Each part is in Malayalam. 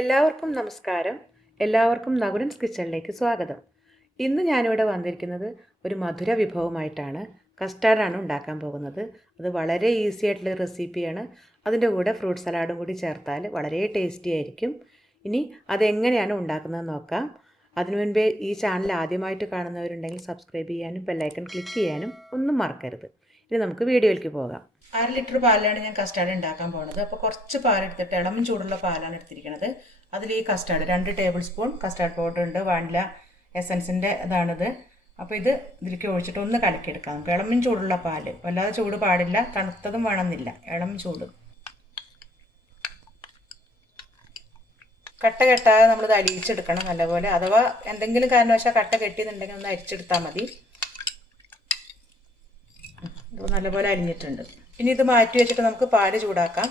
എല്ലാവർക്കും നമസ്കാരം. എല്ലാവർക്കും നകുലൻസ് കിച്ചണിലേക്ക് സ്വാഗതം. ഇന്ന് ഞാനിവിടെ വന്നിരിക്കുന്നത് ഒരു മധുര വിഭവമായിട്ടാണ്. കസ്റ്റാർഡാണ് ഉണ്ടാക്കാൻ പോകുന്നത്. അത് വളരെ ഈസി ആയിട്ടുള്ള റെസിപ്പിയാണ്. അതിൻ്റെ കൂടെ ഫ്രൂട്ട് സലാഡും കൂടി ചേർത്താൽ വളരെ ടേസ്റ്റി ആയിരിക്കും. ഇനി അതെങ്ങനെയാണ് ഉണ്ടാക്കുന്നതെന്ന് നോക്കാം. അതിനു മുൻപേ ഈ ചാനൽ ആദ്യമായിട്ട് കാണുന്നവരുണ്ടെങ്കിൽ സബ്സ്ക്രൈബ് ചെയ്യാനും ബെല്ലൈക്കൺ ക്ലിക്ക് ചെയ്യാനും ഒന്നും മറക്കരുത്. ഇനി നമുക്ക് വീഡിയോയിലേക്ക് പോകാം. 1/2 ലിറ്റർ പാലാണ് ഞാൻ കസ്റ്റാർഡ് ഉണ്ടാക്കാൻ പോകുന്നത്. അപ്പോൾ കുറച്ച് പാലെടുത്തിട്ട് ഇളം ചൂടുള്ള പാലാണ് എടുത്തിരിക്കുന്നത്. അതിൽ ഈ custard 2 table spoon custard powder ഉണ്ട്, വാനില എസൻസിൻ്റെ ഇതാണിത്. അപ്പോൾ ഇത് ഇതിലേക്ക് ഒഴിച്ചിട്ട് ഒന്ന് കലക്കിയെടുക്കാം. നമുക്ക് ഇളം ചൂടുള്ള പാല്, വല്ലാതെ ചൂട് പാടില്ല, തണുത്തതും വേണമെന്നില്ല, ഇളം ചൂട്. കട്ട കെട്ടാതെ നമ്മളിത് അരിച്ചെടുക്കണം നല്ലപോലെ. അഥവാ എന്തെങ്കിലും കാരണവശാൽ കട്ട കെട്ടിയെന്നുണ്ടെങ്കിൽ ഒന്ന് അരിച്ചെടുത്താൽ മതി. ഇത് നല്ലപോലെ അരിഞ്ഞിട്ടുണ്ട്. ഇനി ഇത് മാറ്റി വെച്ചിട്ട് നമുക്ക് പാല് ചൂടാക്കാം.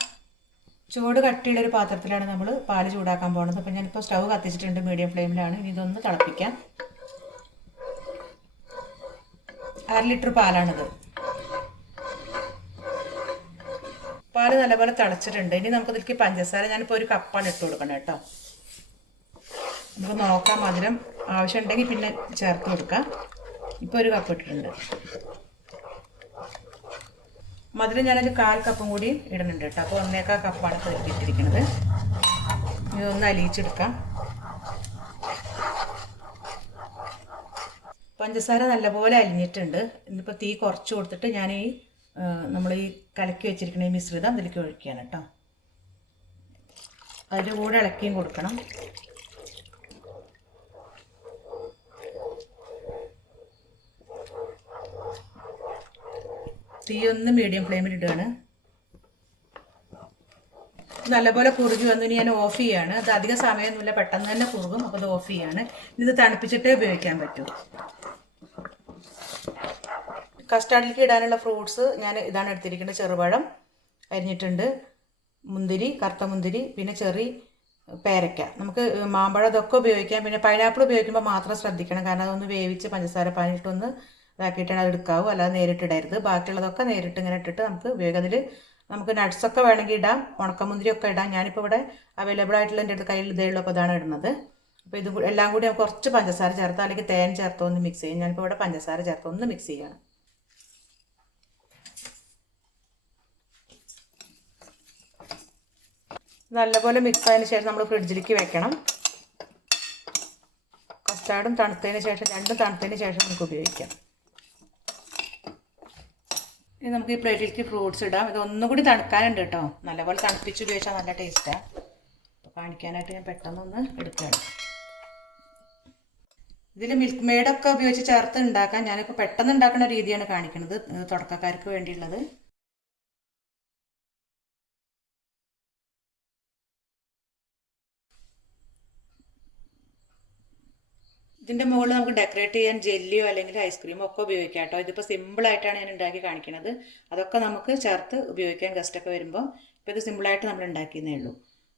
ചൂട് കട്ടിയുള്ള ഒരു പാത്രത്തിലാണ് നമ്മൾ പാല് ചൂടാക്കാൻ പോകുന്നത്. അപ്പോൾ ഞാനിപ്പോൾ സ്റ്റൗ കത്തിച്ചിട്ടുണ്ട്, മീഡിയം ഫ്ലെയിമിലാണ്. ഇനി ഇതൊന്ന് തിളപ്പിക്കാം. 1/2 ലിറ്റർ പാലാണിത്. പാല് നല്ലപോലെ തിളച്ചിട്ടുണ്ട്. ഇനി നമുക്കിതിലേക്ക് പഞ്ചസാര ഞാനിപ്പോൾ 1 കപ്പാണ് ഇട്ട് കൊടുക്കണം കേട്ടോ. നമുക്ക് നോക്കാം, മധുരം ആവശ്യമുണ്ടെങ്കിൽ പിന്നെ ചേർത്ത് കൊടുക്കാം. ഇപ്പോൾ 1 കപ്പ് ഇട്ടിട്ടുണ്ട്. മധുരം ഞാനൊരു 1/4 കപ്പും കൂടി ഇടുന്നുണ്ട് കേട്ടോ. അപ്പോൾ 1.25 കപ്പാണ് ഇട്ടിരിക്കുന്നത്. ഇതൊന്ന് അലിയിച്ചെടുക്കാം. പഞ്ചസാര നല്ലപോലെ അലിഞ്ഞിട്ടുണ്ട്. ഇന്നിപ്പോൾ തീ കുറച്ച് കൊടുത്തിട്ട് ഞാൻ നമ്മൾ ഈ കലക്കി വെച്ചിരിക്കുന്ന ഈ മിശ്രിതം ഇതിലേക്ക് ഒഴിക്കുകയാണ് കേട്ടോ. അതിൻ്റെ കൂടെ ഇളക്കിയും കൊടുക്കണം. തീ ഒന്ന് മീഡിയം ഫ്ലെയിമിൽ ഇടുകയാണ്. നല്ലപോലെ കുറുകി വന്നു. ഇനി ഞാൻ ഓഫ് ചെയ്യാണ്. അത് അധികം സമയമൊന്നുമില്ല, പെട്ടെന്ന് തന്നെ കുറുകും. അപ്പോൾ ഇത് ഓഫ് ചെയ്യാണ്. ഇത് തണുപ്പിച്ചിട്ടേ ഉപയോഗിക്കാൻ പറ്റൂ. കസ്റ്റാർഡിലേക്ക് ഇടാനുള്ള ഫ്രൂട്ട്സ് ഞാൻ ഇതാണ് എടുത്തിരിക്കുന്നത്. ചെറുപഴം അരിഞ്ഞിട്ടുണ്ട്, മുന്തിരി, കറുത്ത മുന്തിരി, പിന്നെ ചെറി, പേരയ്ക്ക. നമുക്ക് മാമ്പഴം ഇതൊക്കെ ഉപയോഗിക്കാം. പിന്നെ പൈനാപ്പിൾ ഉപയോഗിക്കുമ്പോൾ മാത്രം ശ്രദ്ധിക്കണം, കാരണം അതൊന്ന് വേവിച്ച് പഞ്ചസാര പാനിട്ടൊന്ന് ഇതാക്കിയിട്ടാണ് അത് എടുക്കാവൂ, അല്ലാതെ നേരിട്ടിടരുത്. ബാക്കിയുള്ളതൊക്കെ നേരിട്ട് ഇങ്ങനെ ഇട്ടിട്ട് നമുക്ക് ഉപയോഗിക്കാം. അതിൽ നമുക്ക് നട്ട്സൊക്കെ വേണമെങ്കിൽ ഇടാം, ഉണക്കമുന്തിരിയൊക്കെ ഇടാം. ഞാനിപ്പോൾ ഇവിടെ അവൈലബിൾ ആയിട്ടുള്ള എൻ്റെ അടുത്ത് കയ്യിൽ ഇതേ ഉള്ളപ്പോൾ ഇതാണ് ഇടുന്നത്. അപ്പോൾ ഇത് എല്ലാം കൂടി നമുക്ക് കുറച്ച് പഞ്ചസാര ചേർത്ത് അല്ലെങ്കിൽ തേൻ ചേർത്ത് ഒന്ന് മിക്സ് ചെയ്യും. ഞാനിപ്പോൾ ഇവിടെ പഞ്ചസാര ചേർത്ത് ഒന്ന് മിക്സ് ചെയ്യണം. നല്ലപോലെ മിക്സ് ആയതിനു ശേഷം നമ്മൾ ഫ്രിഡ്ജിലേക്ക് വെക്കണം. കസ്റ്റാർഡും തണുത്തതിന് ശേഷം, രണ്ടും തണുത്തതിന് ശേഷം നമുക്ക് ഉപയോഗിക്കാം. ഇനി നമുക്ക് ഈ പ്ലേറ്റിലേക്ക് ഫ്രൂട്ട്സ് ഇടാം. ഇതൊന്നുകൂടി തണുക്കാനുണ്ട് കേട്ടോ. നല്ലപോലെ തണുപ്പിച്ച് ഉപയോഗിച്ചാൽ നല്ല ടേസ്റ്റാണ്. അപ്പോൾ കാണിക്കാനായിട്ട് ഞാൻ പെട്ടെന്നൊന്ന് എടുക്കുകയാണ്. ഇതിൽ മിൽക്ക് മെയ്ഡൊക്കെ ഉപയോഗിച്ച് ചേർത്ത് ഉണ്ടാക്കാൻ ഞാനിപ്പോൾ പെട്ടെന്ന് ഉണ്ടാക്കുന്ന രീതിയാണ് കാണിക്കുന്നത്, തുടക്കക്കാർക്ക് വേണ്ടിയുള്ളത്. ഇതിൻ്റെ മുകളിൽ നമുക്ക് ഡെക്കറേറ്റ് ചെയ്യാൻ ജെല്ലിയോ അല്ലെങ്കിൽ ഐസ്ക്രീമോ ഒക്കെ ഉപയോഗിക്കാം കേട്ടോ. ഇതിപ്പോൾ സിമ്പിളായിട്ടാണ് ഞാൻ ഉണ്ടാക്കി കാണിക്കുന്നത്. അതൊക്കെ നമുക്ക് ചേർത്ത് ഉപയോഗിക്കാം ഗസ്റ്റൊക്കെ വരുമ്പോൾ. ഇപ്പോൾ ഇത് സിമ്പിളായിട്ട് നമ്മൾ ഉണ്ടാക്കിയെന്നേ ഉള്ളൂ.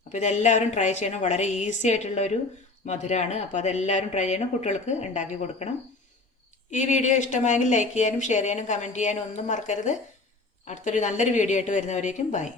അപ്പോൾ ഇതെല്ലാവരും ട്രൈ ചെയ്യണം. വളരെ ഈസി ആയിട്ടുള്ളൊരു മധുരമാണ്. അപ്പോൾ അതെല്ലാവരും ട്രൈ ചെയ്യണം, കുട്ടികൾക്ക് ഉണ്ടാക്കി കൊടുക്കണം. ഈ വീഡിയോ ഇഷ്ടമായെങ്കിൽ ലൈക്ക് ചെയ്യാനും ഷെയർ ചെയ്യാനും കമൻറ്റ് ചെയ്യാനും ഒന്നും മറക്കരുത്. അടുത്തൊരു നല്ലൊരു വീഡിയോ ആയിട്ട് വരുന്നവരേക്കും ബൈ.